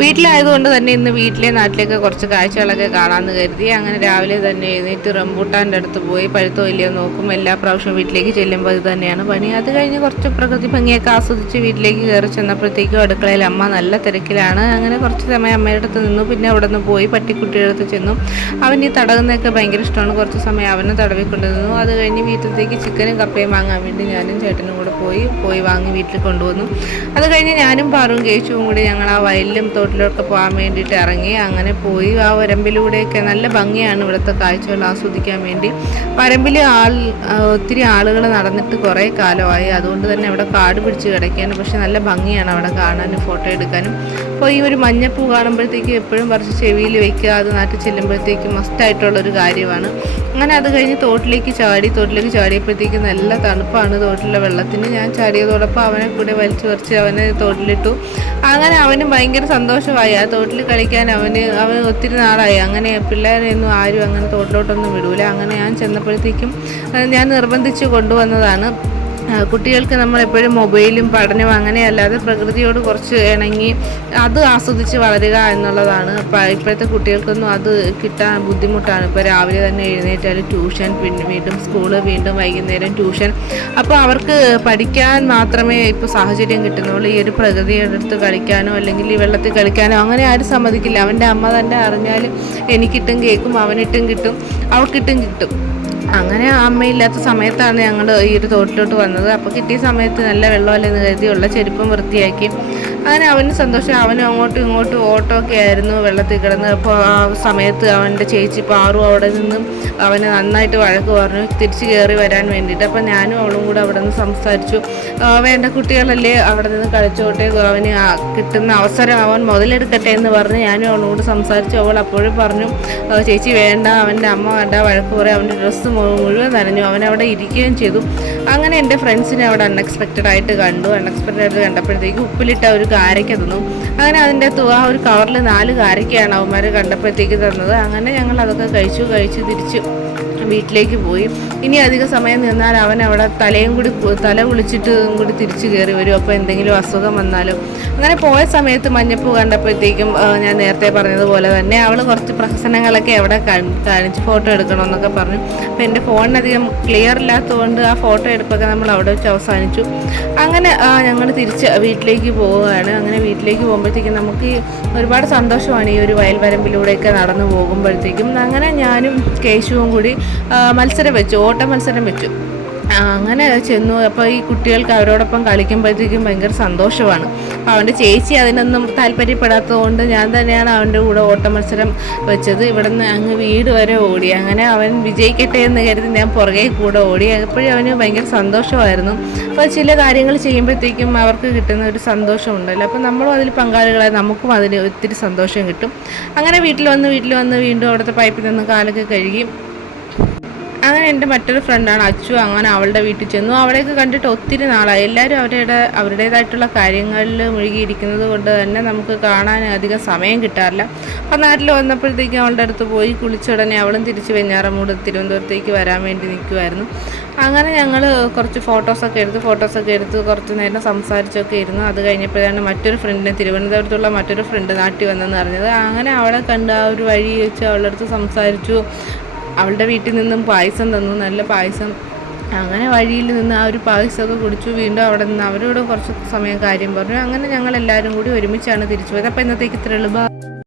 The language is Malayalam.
വീട്ടിലായതുകൊണ്ട് തന്നെ ഇന്ന് വീട്ടിലെ നാട്ടിലേക്ക് കുറച്ച് കാഴ്ചകളൊക്കെ കാണാമെന്ന് കരുതി. അങ്ങനെ രാവിലെ തന്നെ എഴുന്നേറ്റ് റംബൂട്ടാൻ്റെ അടുത്ത് പോയി പഴുത്തോ ഇല്ലയോ നോക്കും. എല്ലാ പ്രാവശ്യവും വീട്ടിലേക്ക് ചെല്ലുമ്പോൾ ഇത് തന്നെയാണ് പണി. അത് കഴിഞ്ഞ് കുറച്ച് പ്രകൃതി ഭംഗിയൊക്കെ ആസ്വദിച്ച് വീട്ടിലേക്ക് കയറി ചെന്നപ്പോഴത്തേക്കും അടുക്കളയിൽ അമ്മ നല്ല തിരക്കിലാണ്. അങ്ങനെ കുറച്ച് സമയം അമ്മയുടെ അടുത്ത് നിന്നു. പിന്നെ അവിടെ നിന്ന് പോയി പട്ടിക്കുട്ടിയുടെ അടുത്ത് ചെന്നു. അവൻ ഈ തടകുന്നതൊക്കെ ഭയങ്കര ഇഷ്ടമാണ്. കുറച്ച് സമയം അവനെ തടവിക്കൊണ്ട് നിന്നു. അത് കഴിഞ്ഞ് വീട്ടിലേക്ക് ചിക്കനും കപ്പയും വാങ്ങാൻ വേണ്ടി ഞാനും ചേട്ടനും കൂടെ പോയി വാങ്ങി വീട്ടിൽ കൊണ്ടുവന്നു. അത് കഴിഞ്ഞ് ഞാനും പാറും കേശുവും കൂടി ഞങ്ങൾ ആ വയലിലും തോട്ടിലൊക്കെ പോകാൻ വേണ്ടിയിട്ട് ഇറങ്ങി. അങ്ങനെ പോയി ആ വരമ്പിലൂടെയൊക്കെ നല്ല ഭംഗിയാണ് ഇവിടുത്തെ കാഴ്ചകൾ ആസ്വദിക്കാൻ വേണ്ടി. വരമ്പിൽ ഒത്തിരി ആളുകൾ നടന്നിട്ട് കുറേ കാലമായി. അതുകൊണ്ട് തന്നെ അവിടെ കാട് പിടിച്ച് കിടക്കുകയാണ്. പക്ഷെ നല്ല ഭംഗിയാണ് അവിടെ കാണാനും ഫോട്ടോ എടുക്കാനും. അപ്പോൾ ഈ ഒരു മഞ്ഞപ്പൂ കാണുമ്പോഴത്തേക്കും എപ്പോഴും പറിച്ച് ചെവിയിൽ വയ്ക്കുക, അത് നാട്ടിൽ ചെല്ലുമ്പോഴത്തേക്കും മസ്റ്റായിട്ടുള്ളൊരു കാര്യമാണ്. അങ്ങനെ അത് കഴിഞ്ഞ് തോട്ടിലേക്ക് ചാടിയപ്പോഴത്തേക്കും നല്ല തണുപ്പാണ് തോട്ടിലെ വെള്ളത്തിന്. ഞാൻ ചാടിയതോടൊപ്പം അവനെ കൂടെ വലിച്ചു പറിച്ച് അവനെ തോട്ടിലിട്ടു. അങ്ങനെ അവന് ഭയങ്കര സന്തോഷമായി. ആ തോട്ടിൽ കളിക്കാൻ അവൻ ഒത്തിരി നാളായി. അങ്ങനെ പിള്ളേരെയൊന്നും ആരും അങ്ങനെ തോട്ടിലോട്ടൊന്നും വിടൂല. അങ്ങനെ ഞാൻ ചെന്നപ്പോഴത്തേക്കും ഞാൻ നിർബന്ധിച്ച് കൊണ്ടുവന്നതാണ്. കുട്ടികൾക്ക് നമ്മളെപ്പോഴും മൊബൈലും പഠനവും അങ്ങനെയല്ലാതെ പ്രകൃതിയോട് കുറച്ച് ഇണങ്ങി അത് ആസ്വദിച്ച് വളരുക എന്നുള്ളതാണ്. ഇപ്പോഴത്തെ കുട്ടികൾക്കൊന്നും അത് കിട്ടാൻ ബുദ്ധിമുട്ടാണ്. ഇപ്പോൾ രാവിലെ തന്നെ എഴുന്നേറ്റാൽ ട്യൂഷൻ, പിന്നെ വീണ്ടും സ്കൂള്, വീണ്ടും വൈകുന്നേരം ട്യൂഷൻ. അപ്പോൾ അവർക്ക് പഠിക്കാൻ മാത്രമേ ഇപ്പോൾ സാഹചര്യം കിട്ടുന്നുള്ളൂ. ഈ ഒരു പ്രകൃതിയുടെ അടുത്ത് കളിക്കാനോ അല്ലെങ്കിൽ ഈ വെള്ളത്തിൽ കളിക്കാനോ അങ്ങനെ ആരും സമ്മതിക്കില്ല. അവൻ്റെ അമ്മ തന്നെ അറിഞ്ഞാൽ എനിക്കിട്ടും കേൾക്കും, അവനിട്ടും കിട്ടും, അവൾക്കിട്ടും കിട്ടും. അങ്ങനെ അമ്മയില്ലാത്ത സമയത്താണ് ഞങ്ങൾ ഈ ഒരു തോട്ടിലോട്ട് വന്നത്. അപ്പോൾ കിട്ടിയ സമയത്ത് നല്ല വെള്ളമല്ലെന്ന് കരുതി ഉള്ള ചെരുപ്പും വൃത്തിയാക്കി. അങ്ങനെ അവന് സന്തോഷം. അവനും അങ്ങോട്ടും ഇങ്ങോട്ടും ഓട്ടമൊക്കെ ആയിരുന്നു വെള്ളത്തിൽ കിടന്ന്. അപ്പോൾ ആ സമയത്ത് അവൻ്റെ ചേച്ചി പാറു അവിടെ നിന്നും അവന് നന്നായിട്ട് വഴക്ക് പറഞ്ഞു തിരിച്ച് കയറി വരാൻ വേണ്ടിയിട്ട്. അപ്പോൾ ഞാനും അവളും കൂടെ അവിടെ നിന്ന് സംസാരിച്ചു. വേണ്ട കുട്ടികളല്ലേ, അവിടെ നിന്ന് കളിച്ചോട്ടെ, അവന് കിട്ടുന്ന അവസരം അവൻ മുതലെടുക്കട്ടെ എന്ന് പറഞ്ഞ് ഞാനും അവളും കൂടെ സംസാരിച്ചു. അവൾ അപ്പോഴും പറഞ്ഞു ചേച്ചി വേണ്ട, അവൻ്റെ അമ്മ വേണ്ട, വഴക്ക് പറയും, അവൻ്റെ ഡ്രസ്സ് മുഴുവൻ നനഞ്ഞു. അവനവിടെ ഇരിക്കുകയും ചെയ്തു. അങ്ങനെ എൻ്റെ ഫ്രണ്ട്സിനെ അവിടെ അൺഎക്സ്പെക്റ്റഡ് ആയിട്ട് കണ്ടപ്പോഴത്തേക്ക് ഉപ്പിലിട്ട ഒരു കാരയ്ക്ക തന്നു. അങ്ങനെ അതിൻ്റെ ആ ഒരു കവറിൽ 4 കാരയ്ക്കയാണ് അവന്മാർ കണ്ടപ്പോഴത്തേക്ക് തന്നത്. അങ്ങനെ ഞങ്ങൾ അതൊക്കെ കഴിച്ച് തിരിച്ചു വീട്ടിലേക്ക് പോയി. ഇനി അധിക സമയം നിന്നാൽ അവൻ അവിടെ തല കുളിച്ചിട്ടും കൂടി തിരിച്ചു കയറി വരും. അപ്പോൾ എന്തെങ്കിലും അസുഖം വന്നാലും. അങ്ങനെ പോയ സമയത്ത് മഞ്ഞപ്പൂ കണ്ടപ്പോഴത്തേക്കും ഞാൻ നേരത്തെ പറഞ്ഞതുപോലെ തന്നെ അവൾ കുറച്ച് പ്രഹസനങ്ങളൊക്കെ അവിടെ കാണിച്ച് ഫോട്ടോ എടുക്കണമെന്നൊക്കെ പറഞ്ഞു. അപ്പോൾ എൻ്റെ ഫോണിനധികം ക്ലിയർ ഇല്ലാത്തതുകൊണ്ട് ആ ഫോട്ടോ എടുപ്പൊക്കെ നമ്മൾ അവിടെ വെച്ച് അവസാനിച്ചു. അങ്ങനെ ഞങ്ങൾ തിരിച്ച് വീട്ടിലേക്ക് പോവുകയാണ്. അങ്ങനെ വീട്ടിലേക്ക് പോകുമ്പോഴത്തേക്കും നമുക്ക് ഒരുപാട് സന്തോഷമാണ് ഈ ഒരു വയൽ വരമ്പിലൂടെയൊക്കെ നടന്നു പോകുമ്പോഴത്തേക്കും. അങ്ങനെ ഞാനും കേശുവും കൂടി ഓട്ട മത്സരം വെച്ചു. അങ്ങനെ ചെന്നു. അപ്പോൾ ഈ കുട്ടികൾക്ക് അവരോടൊപ്പം കളിക്കുമ്പോഴത്തേക്കും ഭയങ്കര സന്തോഷമാണ്. അവൻ്റെ ചേച്ചി അതിനൊന്നും താല്പര്യപ്പെടാത്തതുകൊണ്ട് ഞാൻ തന്നെയാണ് അവൻ്റെ കൂടെ ഓട്ട മത്സരം വെച്ചത്. ഇവിടെ നിന്ന് അങ്ങ് വീട് വരെ ഓടി. അങ്ങനെ അവൻ വിജയിക്കട്ടെ എന്ന് കരുതി ഞാൻ പുറകെ കൂടെ ഓടി. എപ്പോഴും അവന് ഭയങ്കര സന്തോഷമായിരുന്നു. അപ്പോൾ ചില കാര്യങ്ങൾ ചെയ്യുമ്പോഴത്തേക്കും അവർക്ക് കിട്ടുന്ന ഒരു സന്തോഷമുണ്ടല്ലോ. അപ്പോൾ നമ്മളും അതിൽ പങ്കാളികളായി നമുക്കും അതിന് ഒത്തിരി സന്തോഷം കിട്ടും. അങ്ങനെ വീട്ടിൽ വന്ന് വീണ്ടും അവിടുത്തെ പൈപ്പിൽ നിന്ന് കാലൊക്കെ കഴുകി. അങ്ങനെ എൻ്റെ മറ്റൊരു ഫ്രണ്ടാണ് അച്ചു. അങ്ങനെ അവളുടെ വീട്ടിൽ ചെന്നു. അവിടെയൊക്കെ കണ്ടിട്ട് ഒത്തിരി നാളായി. എല്ലാവരും അവരുടേതായിട്ടുള്ള കാര്യങ്ങളിൽ മുഴുകിയിരിക്കുന്നത് കൊണ്ട് തന്നെ നമുക്ക് കാണാൻ അധികം സമയം കിട്ടാറില്ല. അപ്പം നാട്ടിൽ വന്നപ്പോഴത്തേക്കും അവളുടെ അടുത്ത് പോയി കുളിച്ചുടനെ അവളും തിരിച്ച് വെഞ്ഞാറമൂട് തിരുവനന്തപുരത്തേക്ക് വരാൻ വേണ്ടി നിൽക്കുമായിരുന്നു. അങ്ങനെ ഞങ്ങൾ കുറച്ച് ഫോട്ടോസൊക്കെ എടുത്ത് കുറച്ച് നേരം സംസാരിച്ചൊക്കെ ഇരുന്നു. അത് കഴിഞ്ഞപ്പോഴാണ് തിരുവനന്തപുരത്തുള്ള മറ്റൊരു ഫ്രണ്ട് നാട്ടിൽ വന്നെന്ന് അറിഞ്ഞത്. അങ്ങനെ അവളെ കണ്ട് ആ ഒരു വഴി വെച്ച് അവളുടെ അടുത്ത് സംസാരിച്ചു. അവളുടെ വീട്ടിൽ നിന്നും പായസം തന്നു, നല്ല പായസം. അങ്ങനെ വഴിയിൽ നിന്ന് ആ ഒരു പായസമൊക്കെ കുടിച്ചു. വീണ്ടും അവിടെ നിന്ന് അവരോട് കുറച്ച് സമയം കാര്യം പറഞ്ഞു. അങ്ങനെ ഞങ്ങൾ എല്ലാവരും കൂടി ഒരുമിച്ചാണ് തിരിച്ചു പോയത്. അപ്പോൾ ഇന്നത്തേക്ക് ഇത്രയുള്ളൂ.